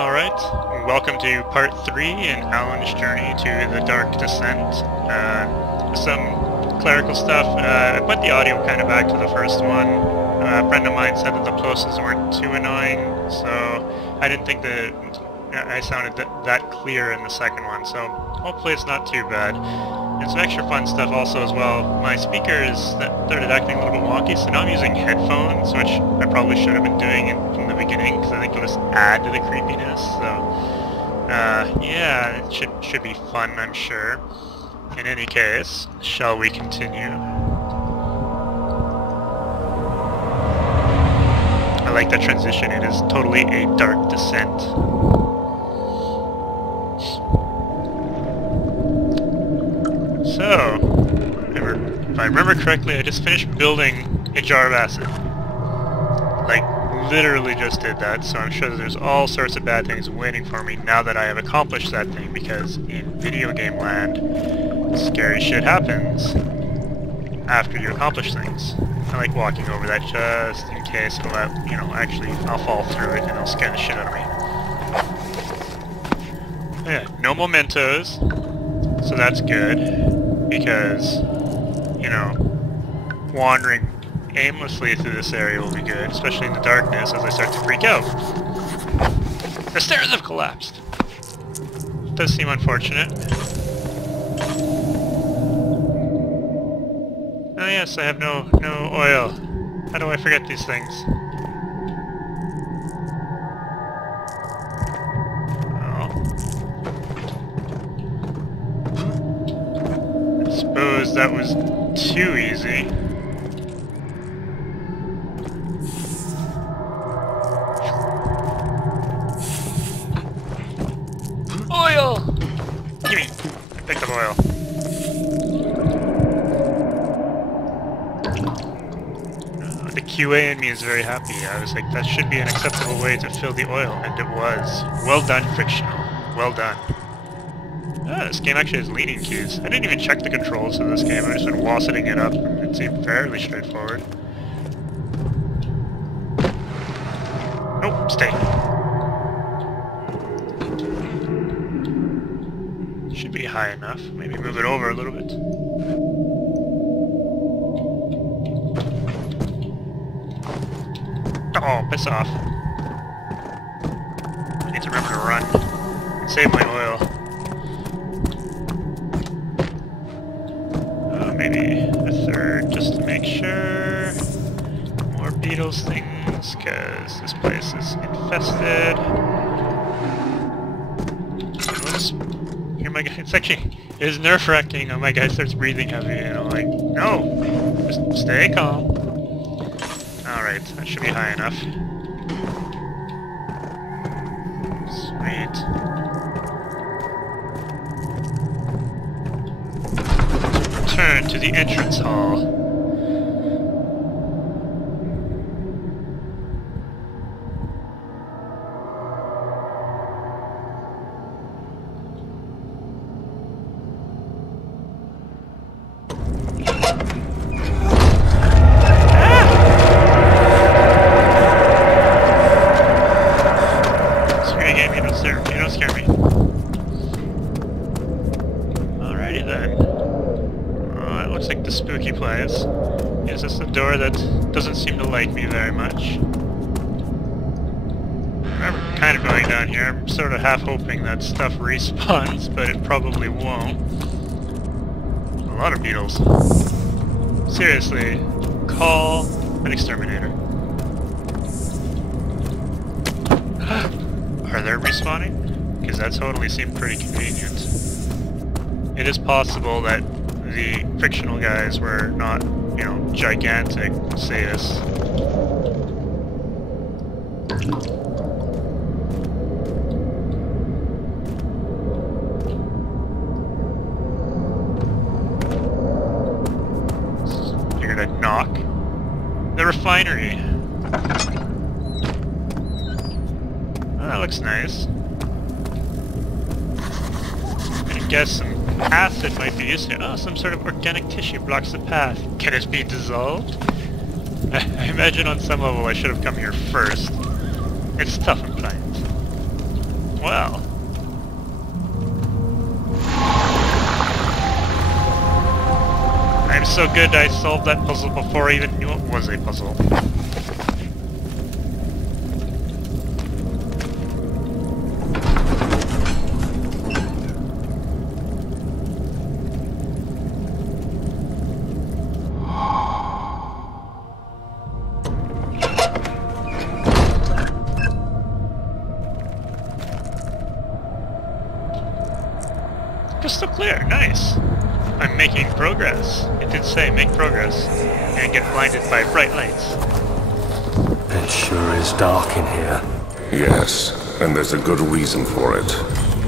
Alright, welcome to part 3 in Allan's journey to the Dark Descent. Some clerical stuff. I put the audio kind of back to the first one. A friend of mine said that the plosives weren't too annoying, so I didn't think that I sounded that clear in the second one, so hopefully it's not too bad. And some extra fun stuff also as well. My speakers started acting a little bit wonky, so now I'm using headphones, which I probably should have been doing from the beginning, because I think it'll just add to the creepiness. So, yeah, it should be fun, I'm sure. In any case, shall we continue? I like that transition. It is totally a dark descent. So, if I remember correctly, I just finished building a jar of acid. Like, literally just did that, so I'm sure that there's all sorts of bad things waiting for me now that I have accomplished that thing, because in video game land, scary shit happens after you accomplish things. I like walking over that just in case it'll actually I'll fall through it and it'll scare the shit out of me. Yeah, no mementos, so that's good. Because, wandering aimlessly through this area will be good, especially in the darkness as I start to freak out. The stairs have collapsed. It does seem unfortunate. Oh yes, I have no oil. How do I forget these things? Suppose that was too easy. Oil! Gimme! I picked up oil. The QA in me is very happy. I was like, that should be an acceptable way to fill the oil, and it was. Well done, Frictional. Well done. Ah, this game actually has leaning keys. I didn't even check the controls of this game, I just been wasseting it up, and it seemed fairly straightforward. Nope, stay. Should be high enough. Maybe move it over a little bit. Oh, piss off. I need to remember to run. And save my oil. Maybe a third, just to make sure. More beetles things, because this place is infested. Oops. Here my guy, it is nerve-wracking. Oh, my guy starts breathing heavy, and I'm like, no! Just stay calm. Alright, that should be high enough. Sweet. Return to the entrance hall. Screw you, game, you don't scare me. Alrighty then. Looks like the spooky place. Is this a door that doesn't seem to like me very much? I'm kind of going down here. I'm sort of half hoping that stuff respawns, but it probably won't. A lot of beetles. Seriously, call an exterminator. Are they respawning? Because that totally seemed pretty convenient. It is possible that the fictional guys were not, gigantic sadists. Figured I'd knock. The refinery. Oh, that looks nice. I guess some acid might be used here. Oh, some sort of organic tissue blocks the path. Can it be dissolved? I imagine on some level I should have come here first. It's tough and pliant. Well. I'm so good I solved that puzzle before I even knew it was a puzzle. Crystal clear, nice. I'm making progress. It did say make progress, and get blinded by bright lights. It sure is dark in here. Yes, and there's a good reason for it.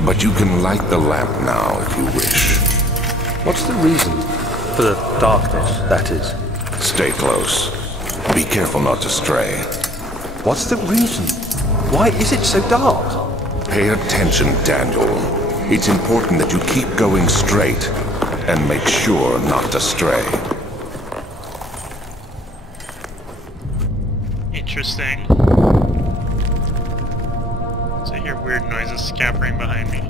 But you can light the lamp now if you wish. What's the reason? For the darkness, that is. Stay close. Be careful not to stray. What's the reason? Why is it so dark? Pay attention, Daniel. It's important that you keep going straight, and make sure not to stray. Interesting. So I hear weird noises scampering behind me.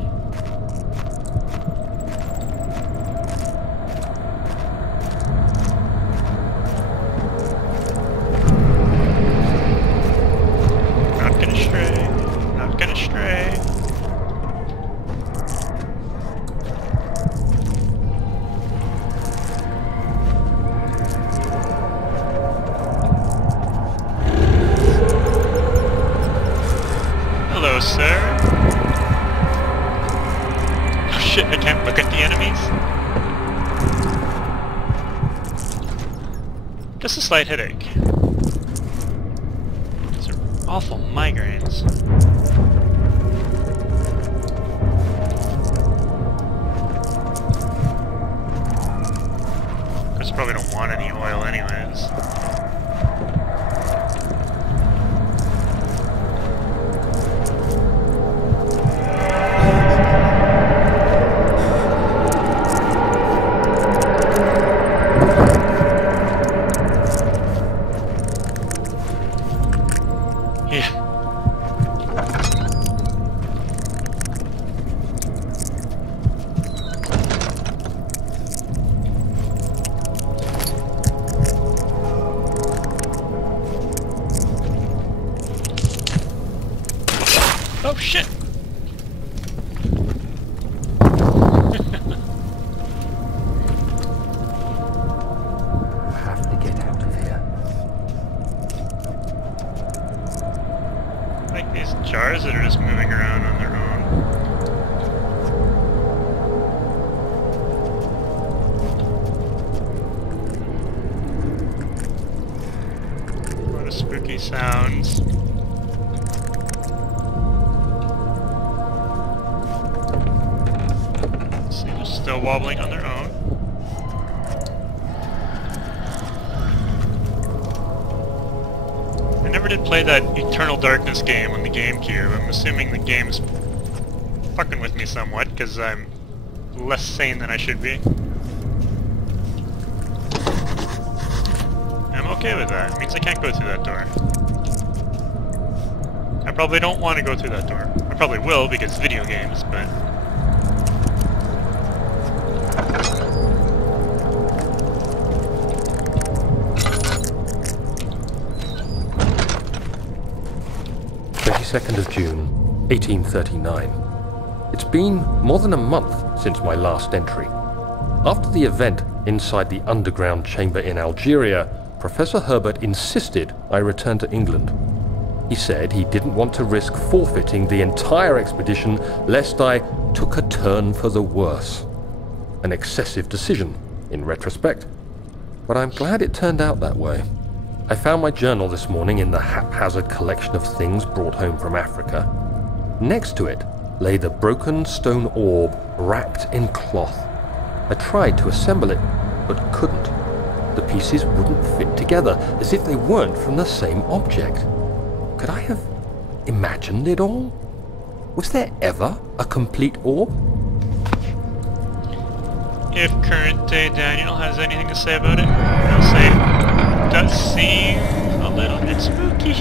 Not gonna stray. Not gonna stray. Hello, sir. Oh shit, I can't look at the enemies? Just a slight headache. These are awful migraines. Of course, I probably don't want any oil anyways. Oh shit! I have to get out of here. Like these jars that are just moving around on their own. A lot of spooky sounds. Still wobbling on their own. I never did play that Eternal Darkness game on the GameCube. I'm assuming the game's fucking with me somewhat, because I'm less sane than I should be. I'm okay with that. It means I can't go through that door. I probably don't want to go through that door. I probably will, because video games, but... Second of June, 1839. It's been more than a month since my last entry. After the event inside the underground chamber in Algeria, Professor Herbert insisted I return to England. He said he didn't want to risk forfeiting the entire expedition lest I took a turn for the worse. An excessive decision, in retrospect. But I'm glad it turned out that way. I found my journal this morning in the haphazard collection of things brought home from Africa. Next to it lay the broken stone orb wrapped in cloth. I tried to assemble it, but couldn't. The pieces wouldn't fit together, as if they weren't from the same object. Could I have imagined it all? Was there ever a complete orb? If current day Daniel has anything to say about it, he'll say, does seem a little bit spooky.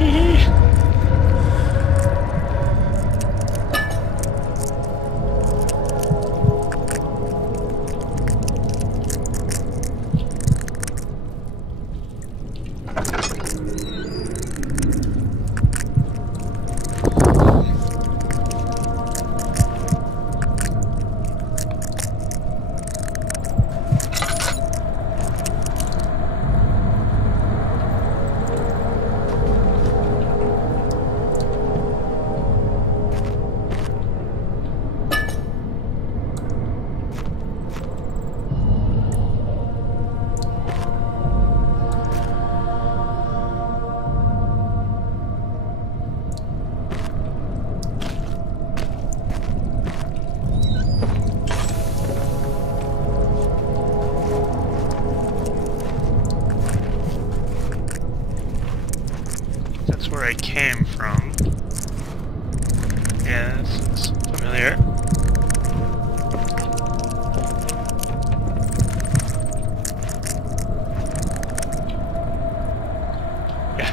Yeah, this is familiar. Yeah.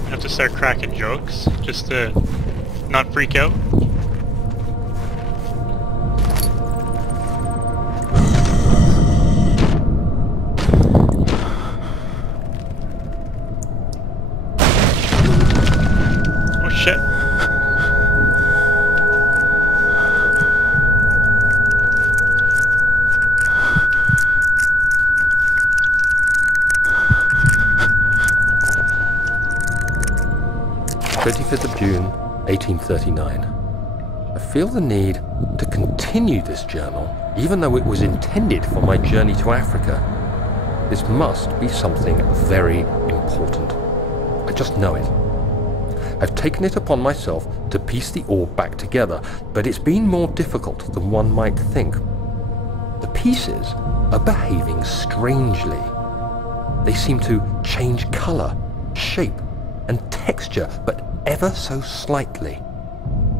I have to start cracking jokes just to not freak out. Oh shit. June 1839. I feel the need to continue this journal, even though it was intended for my journey to Africa. This must be something very important. I just know it. I've taken it upon myself to piece the orb back together, but it's been more difficult than one might think. The pieces are behaving strangely. They seem to change color, shape, and texture, but ever so slightly.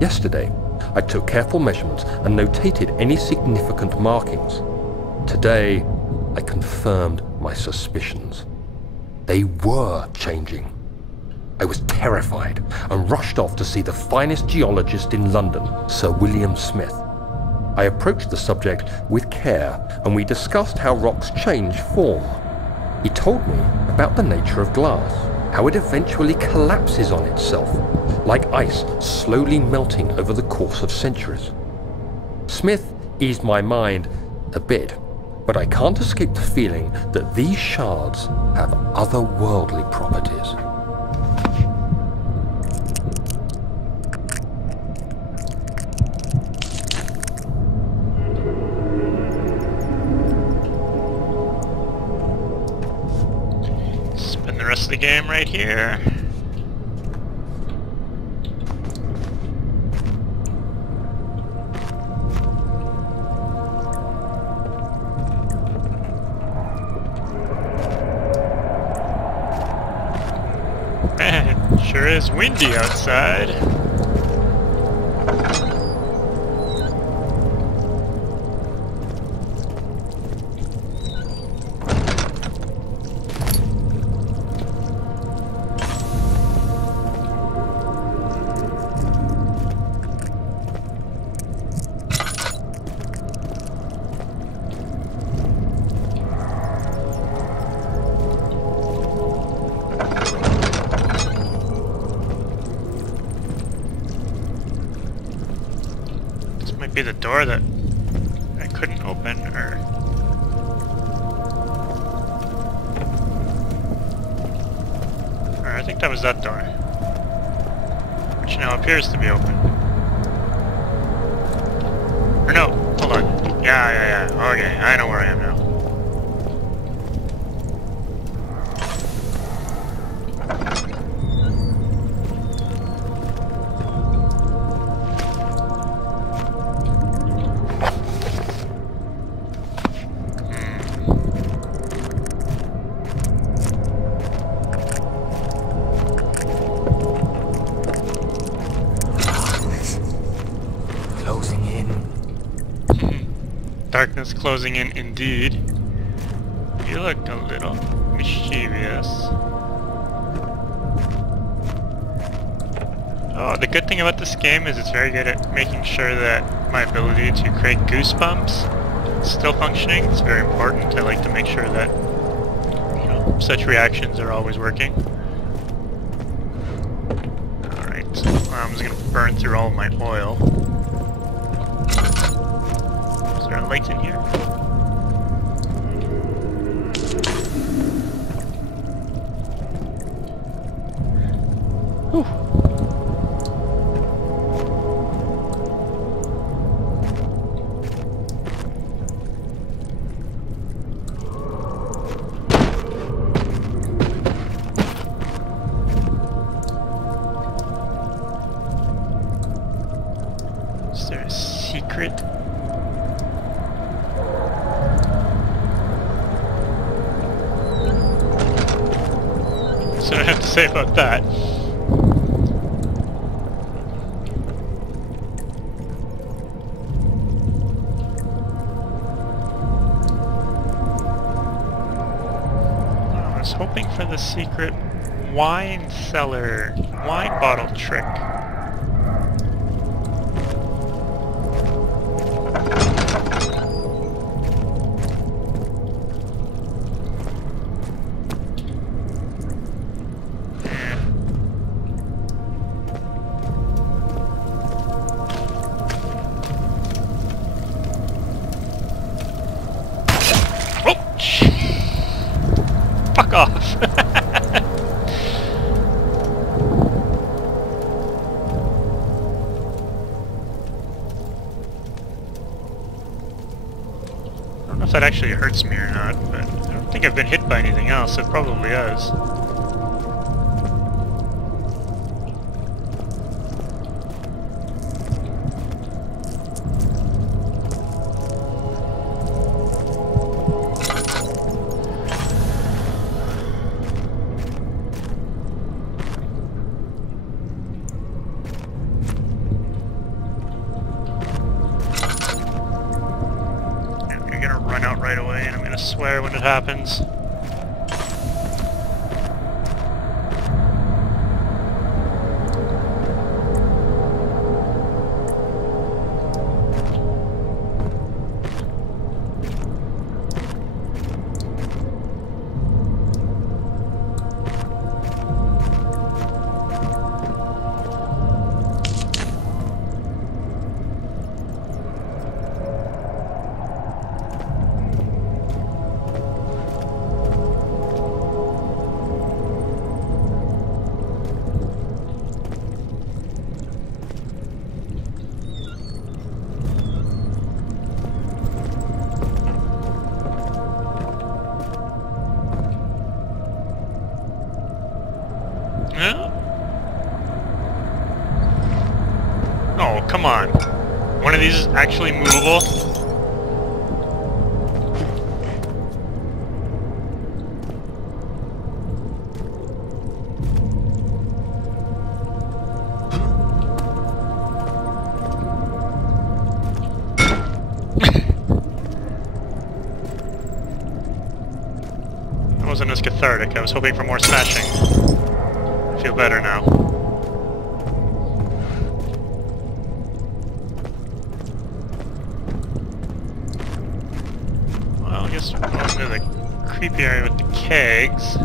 Yesterday, I took careful measurements and notated any significant markings. Today, I confirmed my suspicions. They were changing. I was terrified and rushed off to see the finest geologist in London, Sir William Smith. I approached the subject with care and we discussed how rocks change form. He told me about the nature of glass, how it eventually collapses on itself, like ice slowly melting over the course of centuries. Smith eased my mind a bit, but I can't escape the feeling that these shards have otherworldly properties. Spin the rest of the game right here. Man, it sure is windy outside. Might be the door that I couldn't open, or I think that was that door, which now appears to be open. Or no, hold on. Yeah. Okay, I know where I am now. Darkness closing in indeed. You look a little mischievous. Oh, the good thing about this game is it's very good at making sure that my ability to create goosebumps is still functioning. It's very important. I like to make sure that, you know, such reactions are always working. Alright, I'm just gonna burn through all of my oil. Is there a light in here? Whew. Is there a secret? That's what I have to say about that. I was hoping for the secret wine cellar, wine bottle trick. Fuck off! I don't know if that actually hurts me or not, but I don't think I've been hit by anything else. It probably has. Right away, and I'm gonna swear when it happens. Oh, come on. One of these is actually movable? That wasn't as cathartic. I was hoping for more smashing. I feel better now. I guess we're going to the creepy area with the kegs.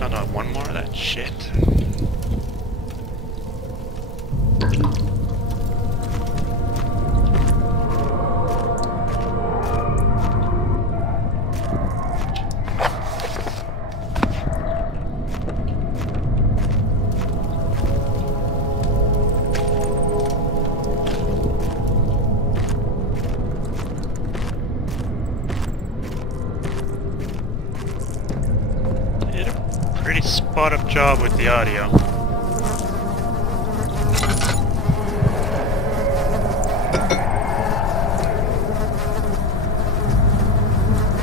Not one more of that shit. Pretty spot-up job with the audio.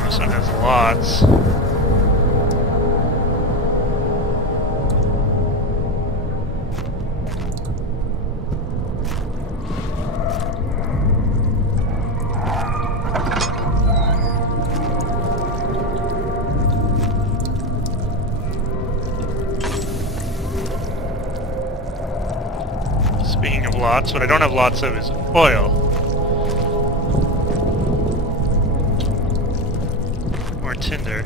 This one has lots. Speaking of lots, what I don't have lots of is oil. Or tinder.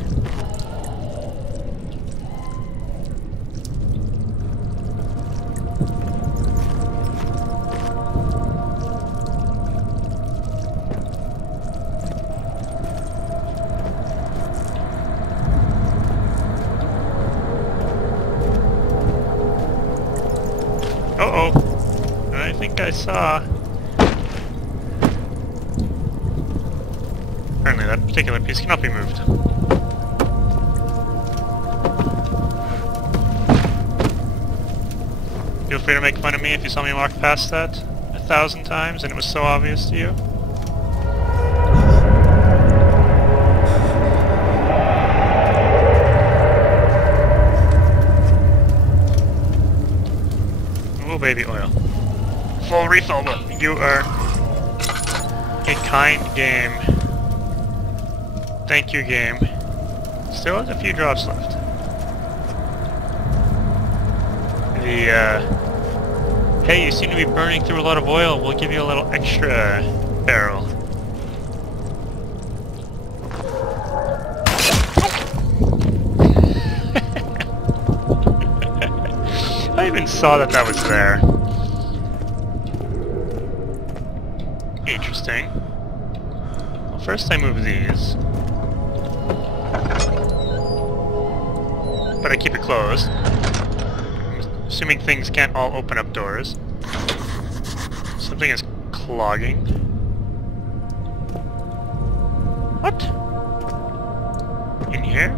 Uh-oh. I think I saw. Apparently that particular piece cannot be moved. free to make fun of me if you saw me walk past that 1,000 times and it was so obvious to you. Oh, baby oil. Full refill, but you are a kind game. Thank you, game. Still has a few drops left. Hey, you seem to be burning through a lot of oil. We'll give you a little extra barrel. I even saw that was there. Interesting. Well, first I move these. But I keep it closed. Assuming things can't all open up doors. Something is clogging. What? In here?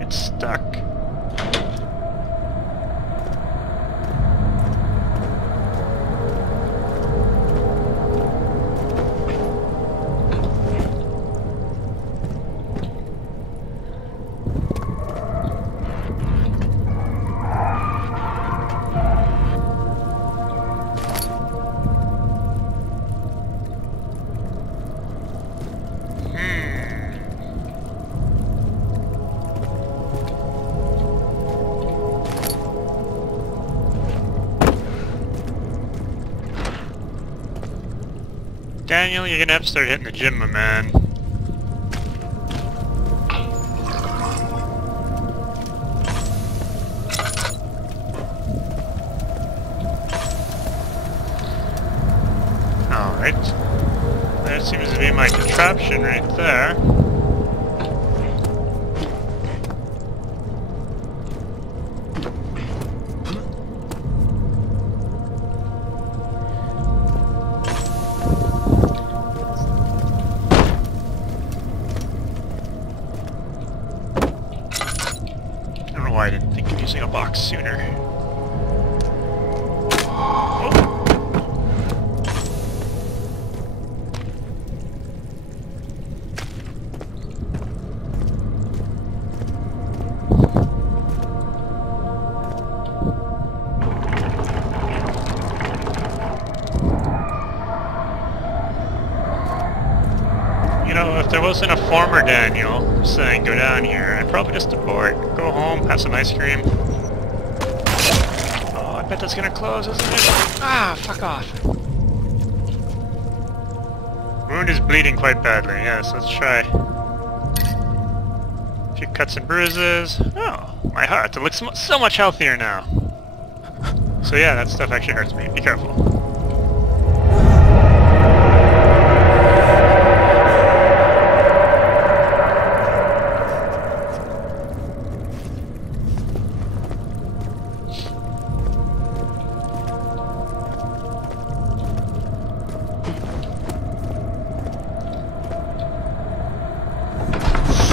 It's stuck. Daniel, you're gonna have to start hitting the gym, my man. Alright. That seems to be my contraption right there. I didn't think of using a box sooner. Oh. You know, if there wasn't a former Daniel saying go down here, I'd probably just abort, go home, have some ice cream. Oh, I bet that's gonna close, isn't it? Ah, fuck off. Wound is bleeding quite badly, yes, let's try. A few cuts and bruises. Oh, my heart, it looks so much healthier now. So yeah, that stuff actually hurts me, be careful.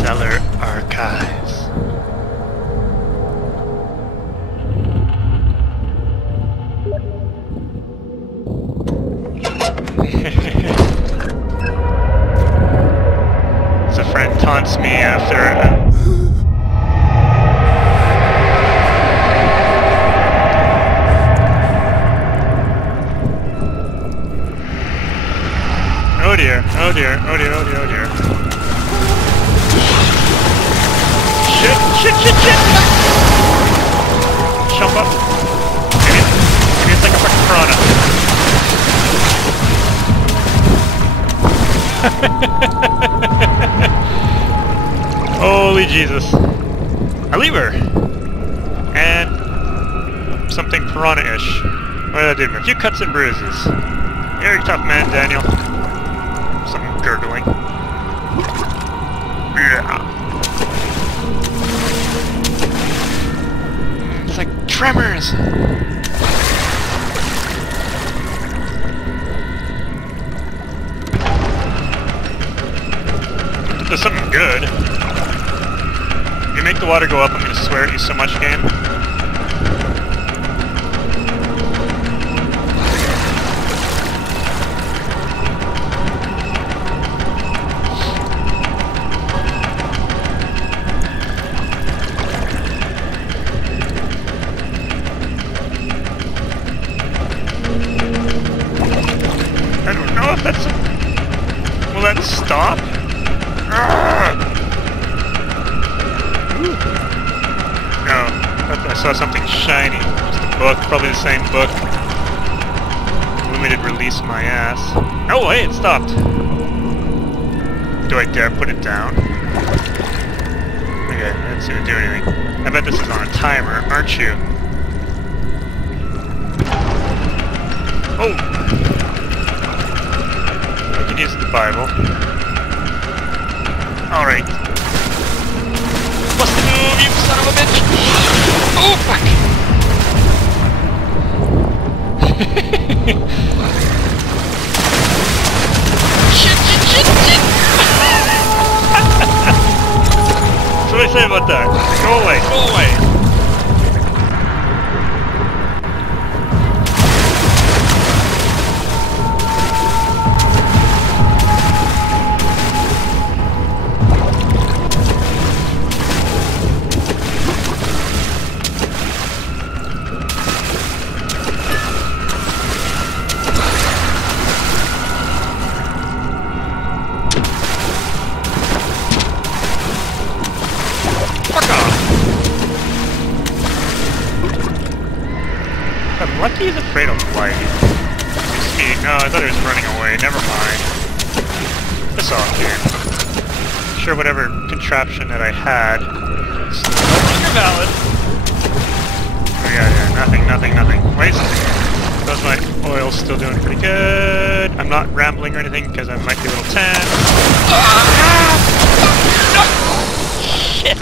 Cellar archives. So a friend taunts me after oh dear, oh dear, oh dear, oh dear, oh dear. Shit, shit, shit, shit! Jump up. Maybe it's like a fucking piranha. Holy Jesus. A lever! And something piranha-ish. What did I do? A few cuts and bruises. You're a tough man, Daniel. Some gurgling. Yeah. It's like tremors! There's something good. If you make the water go up, I'm gonna swear at you so much, game. saw something shiny. Just a book, probably the same book. Limited release my ass. Oh wait, it stopped. Do I dare put it down? Okay, that didn't seem to do anything. I bet this is on a timer, aren't you? Oh! I can use the Bible. Alright. Bust the move, you son of a bitch! Oh, fuck! Shit! So what do I say about that? Go away, go away! Lucky he's afraid of light. Speed. No, I thought he was running away. Never mind. Piss off, game. Sure, whatever contraption that I had is no longer valid. Oh yeah, nothing. Wait. How's my oil still doing pretty good? I'm not rambling or anything because I might be a little tense. Shit!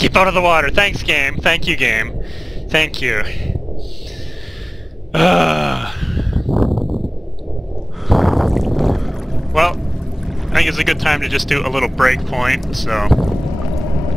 Keep out of the water. Thanks, game. Thank you, game. Thank you. Well, I think it's a good time to just do a little break point, so